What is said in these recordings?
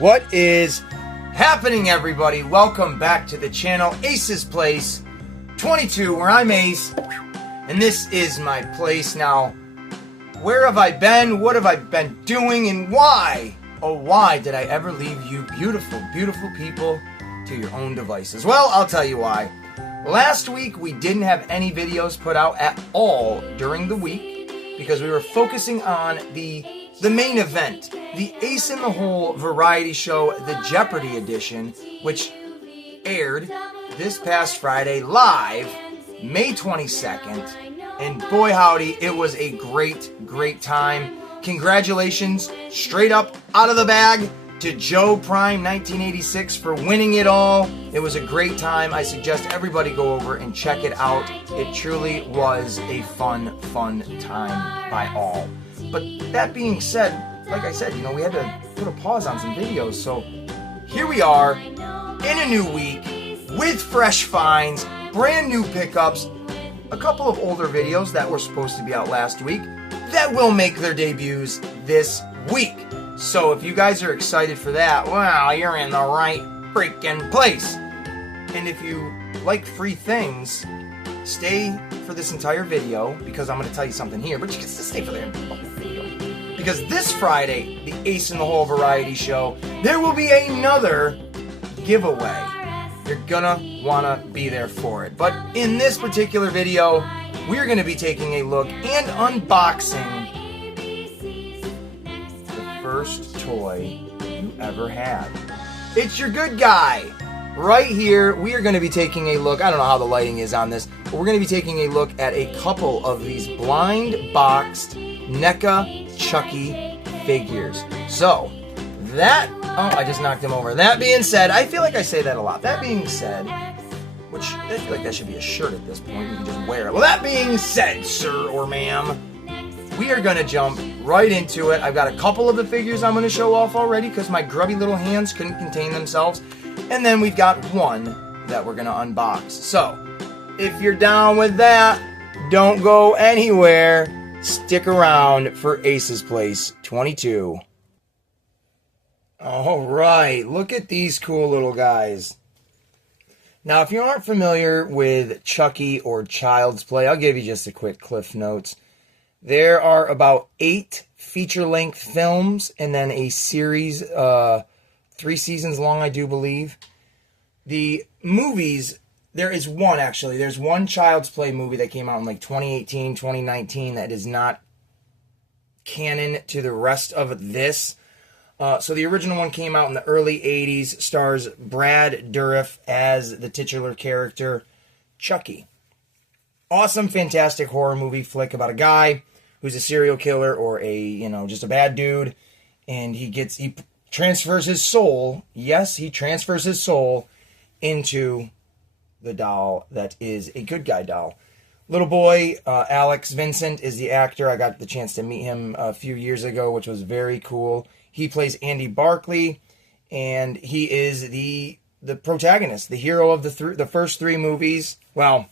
What is happening, everybody? Welcome back to the channel, Ace's Place 22, where I'm Ace, and this is my place. Now, where have I been? What have I been doing? And why? Oh, why did I ever leave you beautiful, beautiful people to your own devices? Well, I'll tell you why. Last week, we didn't have any videos put out at all during the week because we were focusing on the main event, the Ace in the Hole variety show, the Jeopardy edition, which aired this past Friday live, May 22nd. And boy howdy, it was a great, great time. Congratulations, straight up out of the bag, to Joe Prime 1986 for winning it all. It was a great time. I suggest everybody go over and check it out. It truly was a fun, fun time by all. But that being said, like I said, we had to put a pause on some videos. So here we are in a new week with fresh finds, brand new pickups, a couple of older videos that were supposed to be out last week that will make their debuts this week. So if you guys are excited for that, well, you're in the right freaking place. And if you like free things, stay for this entire video because I'm going to tell you something here, but you can still stay for the whole video. Because this Friday, the Ace in the Hole variety show, there will be another giveaway. You're gonna want to be there for it. But in this particular video, we're going to be taking a look and unboxing first toy you ever had. It's your good guy. Right here, we are going to be taking a look. I don't know how the lighting is on this, but we're going to be taking a look at a couple of these blind boxed NECA Chucky figures. So, I just knocked him over. That being said, I feel like I say that a lot. That being said, which I feel like that should be a shirt at this point. You can just wear it. Well, that being said, sir or ma'am, we are going to jump right into it. I've got a couple of the figures I'm going to show off already because my grubby little hands couldn't contain themselves. And then we've got one that we're going to unbox. So, if you're down with that, don't go anywhere. Stick around for Ace's Place 22. Alright, look at these cool little guys. Now, if you aren't familiar with Chucky or Child's Play, I'll give you just a quick Cliff Notes. There are about 8 feature-length films and then a series, 3 seasons long, I do believe. The movies, there is one actually. There's one Child's Play movie that came out in like 2018, 2019 that is not canon to the rest of this. So the original one came out in the early 80s, stars Brad Dourif as the titular character, Chucky. Awesome, fantastic horror movie flick about a guy who's a serial killer or just a bad dude, and he transfers his soul, yes, he transfers his soul into the doll that is a good guy doll. Little boy, Alex Vincent is the actor. I got the chance to meet him a few years ago, which was very cool. He plays Andy Barkley, and he is the protagonist, the hero of the first 3 movies. Well,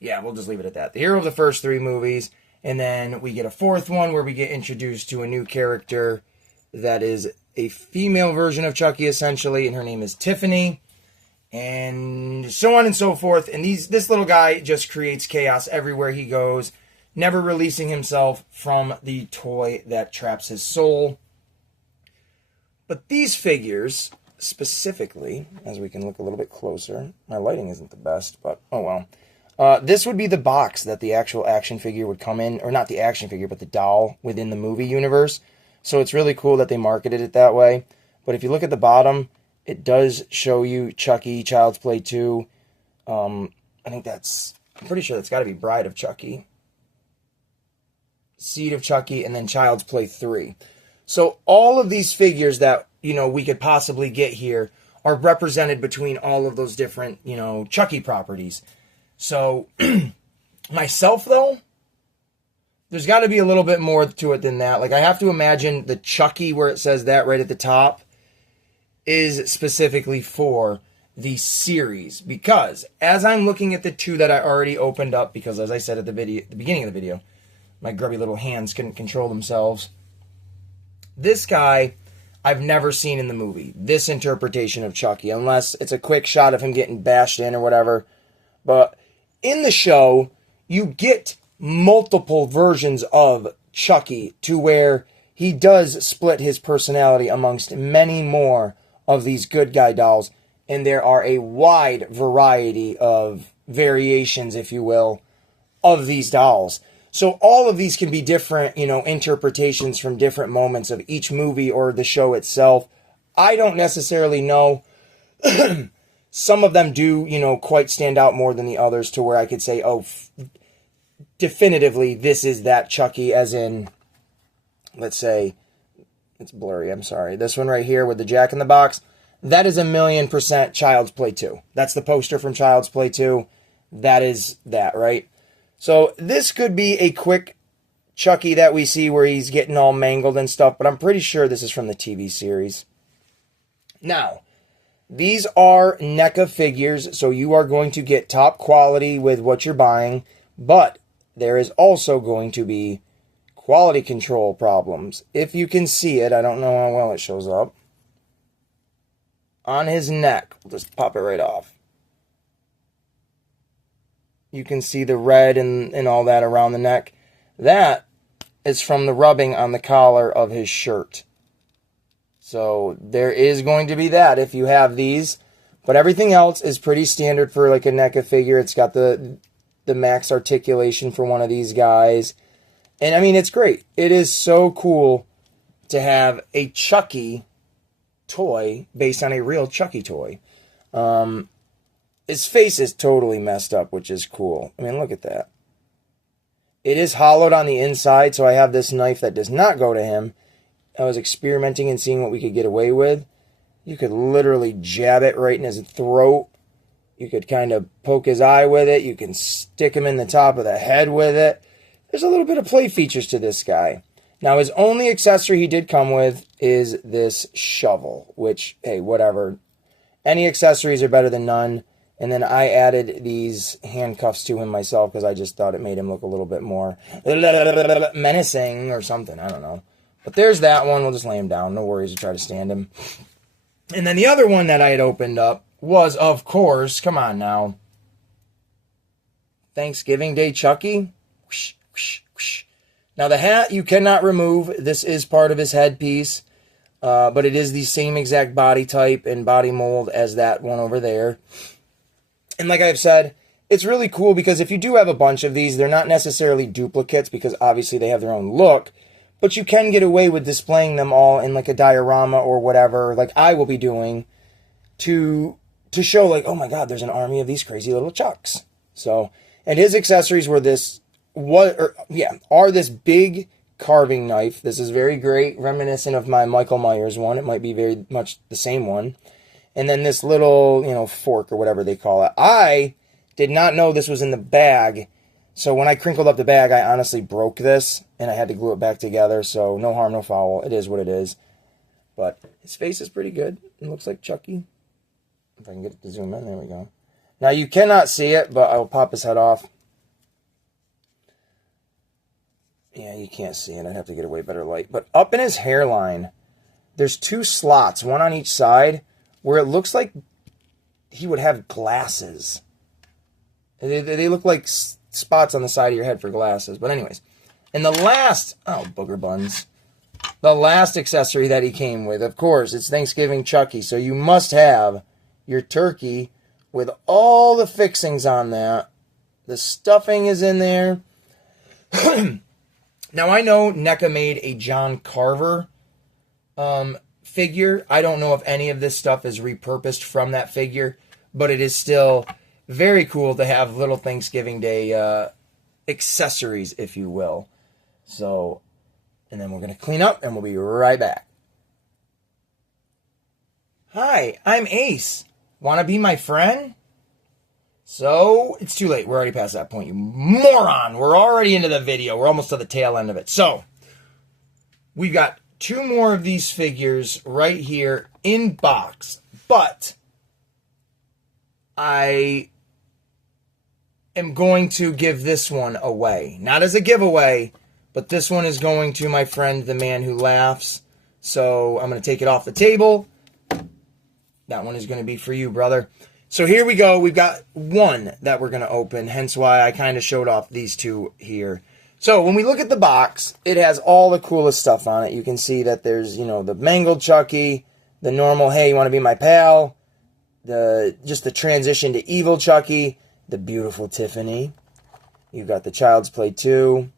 yeah, we'll just leave it at that. The hero of the first 3 movies, and then we get a 4th one where we get introduced to a new character that is a female version of Chucky, essentially, and her name is Tiffany, and so on and so forth. And this little guy just creates chaos everywhere he goes, never releasing himself from the toy that traps his soul. But these figures, specifically, as we can look a little bit closer, my lighting isn't the best, but oh well. This would be the box that the actual action figure would come in, or not the action figure, but the doll within the movie universe. So it's really cool that they marketed it that way. But if you look at the bottom, it does show you Chucky, Child's Play 2. I'm pretty sure that's got to be Bride of Chucky, Seed of Chucky, and then Child's Play 3. So all of these figures that, we could possibly get here are represented between all of those different, Chucky properties. So, myself, though, there's got to be a little bit more to it than that. Like, I have to imagine the Chucky, where it says that right at the top, is specifically for the series. Because, as I'm looking at the 2 that I already opened up, because as I said at the beginning of the video, my grubby little hands couldn't control themselves. This guy, I've never seen in the movie. This interpretation of Chucky, unless it's a quick shot of him getting bashed in or whatever. But in the show, you get multiple versions of Chucky to where he does split his personality amongst many more of these good guy dolls. And there are a wide variety of variations, if you will, of these dolls. So all of these can be different, interpretations from different moments of each movie or the show itself. I don't necessarily know. Some of them do, quite stand out more than the others to where I could say, definitively, this is that Chucky, as in, let's say, it's blurry, I'm sorry. This one right here with the Jack in the Box, that is 1,000,000% Child's Play 2. That's the poster from Child's Play 2. That is that, right? So this could be a quick Chucky that we see where he's getting all mangled and stuff, but I'm pretty sure this is from the TV series. Now, these are NECA figures, so you are going to get top quality with what you're buying, but there is also going to be quality control problems. If you can see it, I don't know how well it shows up. On his neck, we'll just pop it right off. You can see the red and all that around the neck. That is from the rubbing on the collar of his shirt. So there is going to be that if you have these. But everything else is pretty standard for like a NECA figure. It's got the max articulation for one of these guys. And I mean, it's great. It is so cool to have a Chucky toy based on a real Chucky toy. His face is totally messed up, which is cool. I mean, look at that. It is hollowed on the inside, so I have this knife that does not go to him. I was experimenting and seeing what we could get away with. You could literally jab it right in his throat. You could kind of poke his eye with it. You can stick him in the top of the head with it. There's a little bit of play features to this guy. Now, his only accessory he did come with is this shovel, which, hey, whatever. Any accessories are better than none. And then I added these handcuffs to him myself because I just thought it made him look a little bit more menacing or something. I don't know. But there's that one. We'll just lay him down. No worries to try to stand him. And then the other one that I had opened up was, of course, come on now, Thanksgiving Day Chucky. Whoosh, whoosh, whoosh. Now the hat you cannot remove. This is part of his headpiece. But it is the same exact body type and body mold as that one over there. And like I've said, it's really cool because if you do have a bunch of these, they're not necessarily duplicates because obviously they have their own look, but you can get away with displaying them all in like a diorama or whatever, like I will be doing, to show like, oh my God, there's an army of these crazy little Chucks. So, and his accessories were this, are this big carving knife. This is very great, reminiscent of my Michael Myers one. It might be very much the same one. And then this little, fork or whatever they call it. I did not know this was in the bag. So when I crinkled up the bag, I honestly broke this. And I had to glue it back together. So no harm, no foul. It is what it is. But his face is pretty good. It looks like Chucky. If I can get it to zoom in. There we go. Now you cannot see it, but I will pop his head off. Yeah, you can't see it. I'd have to get a way better light. But up in his hairline, there's two slots, one on each side, where it looks like he would have glasses. They look like spots on the side of your head for glasses. But anyways, and the last, booger buns. The last accessory that he came with, of course, it's Thanksgiving Chucky. So you must have your turkey with all the fixings on that. The stuffing is in there. Now, I know NECA made a John Carver figure. I don't know if any of this stuff is repurposed from that figure, but it is still very cool to have little Thanksgiving Day accessories, if you will. So, and then we're going to clean up, and we'll be right back. Hi, I'm Ace. Want to be my friend? So, it's too late. We're already past that point, you moron. We're already into the video. We're almost to the tail end of it. So, we've got two more of these figures right here in box. But, I am going to give this one away. Not as a giveaway, but this one is going to my friend, the man who laughs, So I'm going to take it off the table. That one is going to be for you, brother. So here we go. We've got one that we're going to open, hence why I kind of showed off these two here. So when we look at the box, it has all the coolest stuff on it. You can see that there's, you know, the mangled Chucky, the normal, hey, you want to be my pal, just the transition to evil Chucky, the beautiful Tiffany. You've got the Child's Play 2,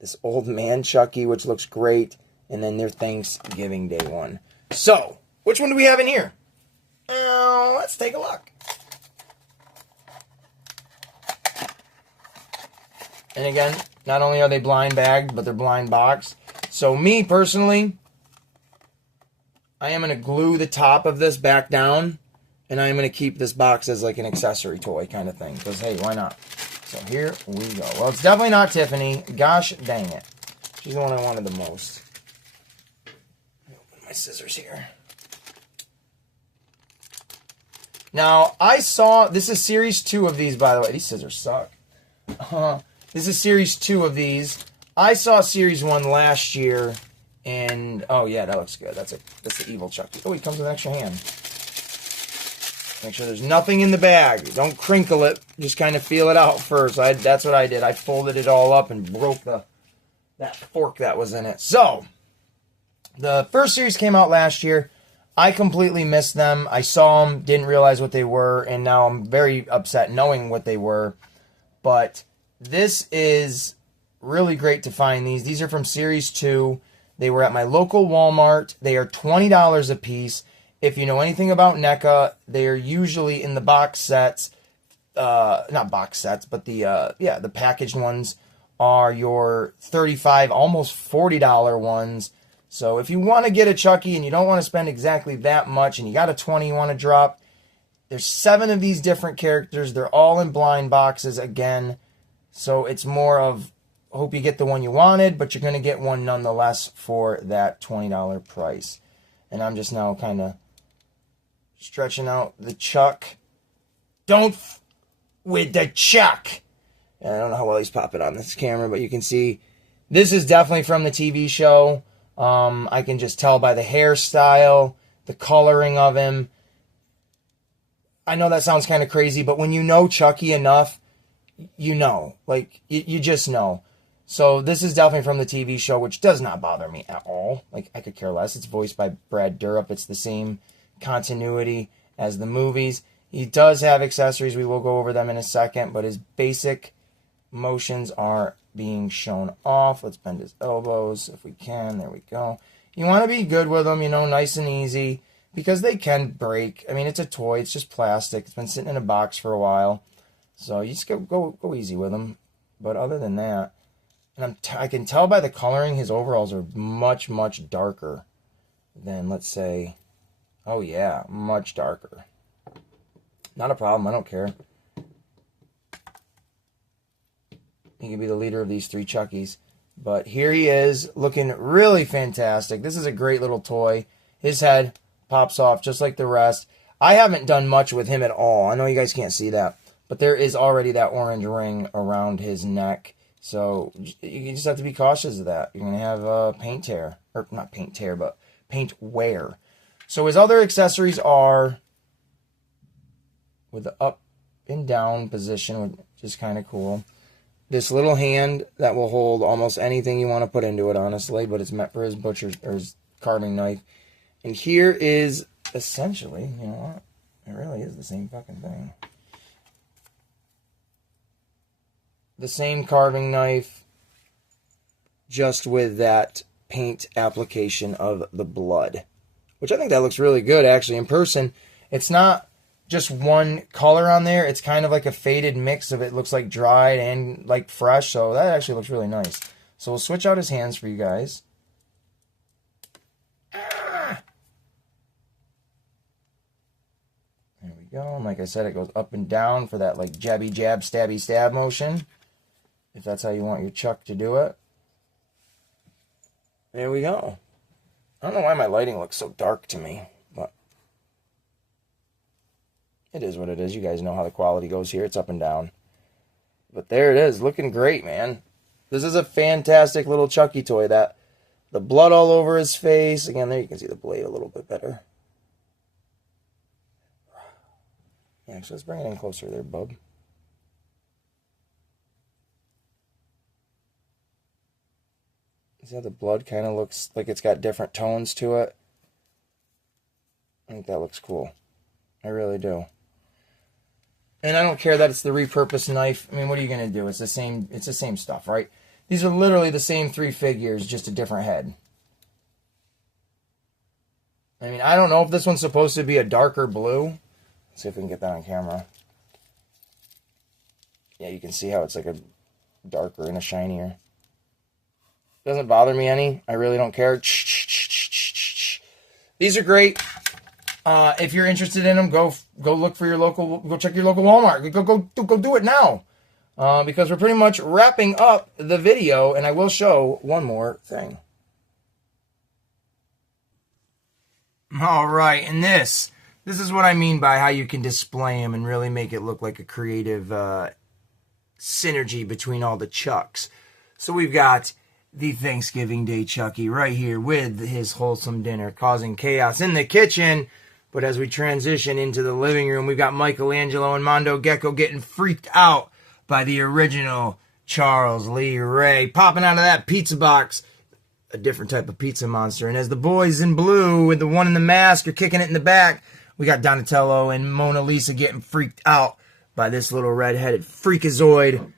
this old man Chucky, which looks great, and then their Thanksgiving Day one. So, which one do we have in here? Let's take a look. And again, not only are they blind bagged, but they're blind boxed. So me, personally, I am going to glue the top of this back down, and I am going to keep this box as like an accessory toy kind of thing. Because, hey, why not? So here we go. Well, it's definitely not Tiffany. Gosh dang it. She's the one I wanted the most. Let me open my scissors here. Now, I saw, this is series 2 of these, by the way. These scissors suck. This is series 2 of these. I saw series 1 last year, and oh yeah, that looks good. That's the evil Chucky. Oh, he comes with an extra hand. Make sure there's nothing in the bag. Don't crinkle it. Just kind of feel it out first. That's what I did. I folded it all up and broke that fork that was in it. So, the first series came out last year. I completely missed them. I saw them, didn't realize what they were, and now I'm very upset knowing what they were. But this is really great to find these. These are from Series 2. They were at my local Walmart. They are $20 a piece. If you know anything about NECA, they are usually in the box sets. Not box sets, but the packaged ones are your $35, almost $40 ones. So if you want to get a Chucky and you don't want to spend exactly that much and you got a 20 you want to drop, there's 7 of these different characters. They're all in blind boxes again. So it's more of, hope you get the one you wanted, but you're going to get one nonetheless for that $20 price. And I'm just now kind of stretching out the Chuck. Don't with the Chuck. And I don't know how well he's popping on this camera, but you can see this is definitely from the TV show. I can just tell by the hairstyle, the coloring of him. I know that sounds kind of crazy, but when you know Chucky enough, you know. Like, you just know. So this is definitely from the TV show, which does not bother me at all. Like, I could care less. It's voiced by Brad Dourif. It's the same continuity as the movies. He does have accessories. We will go over them in a second, but his basic motions are being shown off. Let's bend his elbows if we can. There we go. You want to be good with them, you know, nice and easy, because they can break. I mean, it's a toy. It's just plastic. It's been sitting in a box for a while. So you just go easy with them. But other than that, and I can tell by the coloring, his overalls are much, much darker than, let's say, oh yeah, much darker. Not a problem. I don't care. He can be the leader of these 3 Chuckies. But here he is, looking really fantastic. This is a great little toy. His head pops off just like the rest. I haven't done much with him at all. I know you guys can't see that. But there is already that orange ring around his neck. So you just have to be cautious of that. You're going to have a paint tear. Or not paint tear, but paint wear. So his other accessories are with the up and down position, which is kind of cool. This little hand that will hold almost anything you want to put into it, honestly, but it's meant for his butcher's or his carving knife. And here is essentially, you know what? It really is the same fucking thing. The same carving knife, just with that paint application of the blood. Which I think that looks really good, actually, in person. It's not just one color on there. It's kind of like a faded mix of it. Looks like dried and like fresh, so that actually looks really nice. So we'll switch out his hands for you guys. There we go. And like I said, it goes up and down for that like jabby jab, stabby stab motion. If that's how you want your Chuck to do it. There we go. I don't know why my lighting looks so dark to me, but it is what it is. You guys know how the quality goes here. It's up and down. But there it is. Looking great, man. This is a fantastic little Chucky toy. That the blood all over his face. Again, there you can see the blade a little bit better. Yeah, so let's bring it in closer there, bub. See how the blood kind of looks like it's got different tones to it? I think that looks cool. I really do. And I don't care that it's the repurposed knife. I mean, what are you going to do? It's the same stuff, right? These are literally the same 3 figures, just a different head. I mean, I don't know if this one's supposed to be a darker blue. Let's see if we can get that on camera. Yeah, you can see how it's like a darker and a shinier. Doesn't bother me any. I really don't care. These are great. If you're interested in them, go look for your local. Go check your local Walmart. Go do it now, because we're pretty much wrapping up the video, and I will show one more thing. All right, and this is what I mean by how you can display them and really make it look like a creative synergy between all the Chucks. So we've got the Thanksgiving Day Chucky right here with his wholesome dinner causing chaos in the kitchen. But as we transition into the living room, we've got Michelangelo and Mondo Gecko getting freaked out by the original Charles Lee Ray popping out of that pizza box, a different type of pizza monster. And as the boys in blue with the one in the mask are kicking it in the back, we got Donatello and Mona Lisa getting freaked out by this little red-headed freakazoid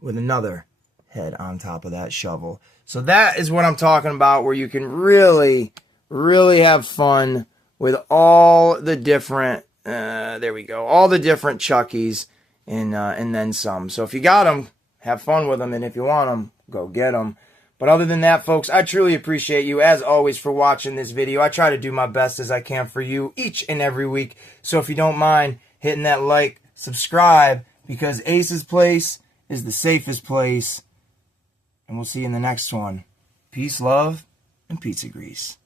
with another head on top of that shovel. So that is what I'm talking about, where you can really, really have fun with all the different, there we go, all the different Chuckies and then some. So if you got them, have fun with them, and if you want them, go get them. But other than that, folks, I truly appreciate you, as always, for watching this video. I try to do my best as I can for you each and every week. So if you don't mind hitting that like, subscribe, because Ace's Place is the safest place. And we'll see you in the next one. Peace, love, and pizza grease.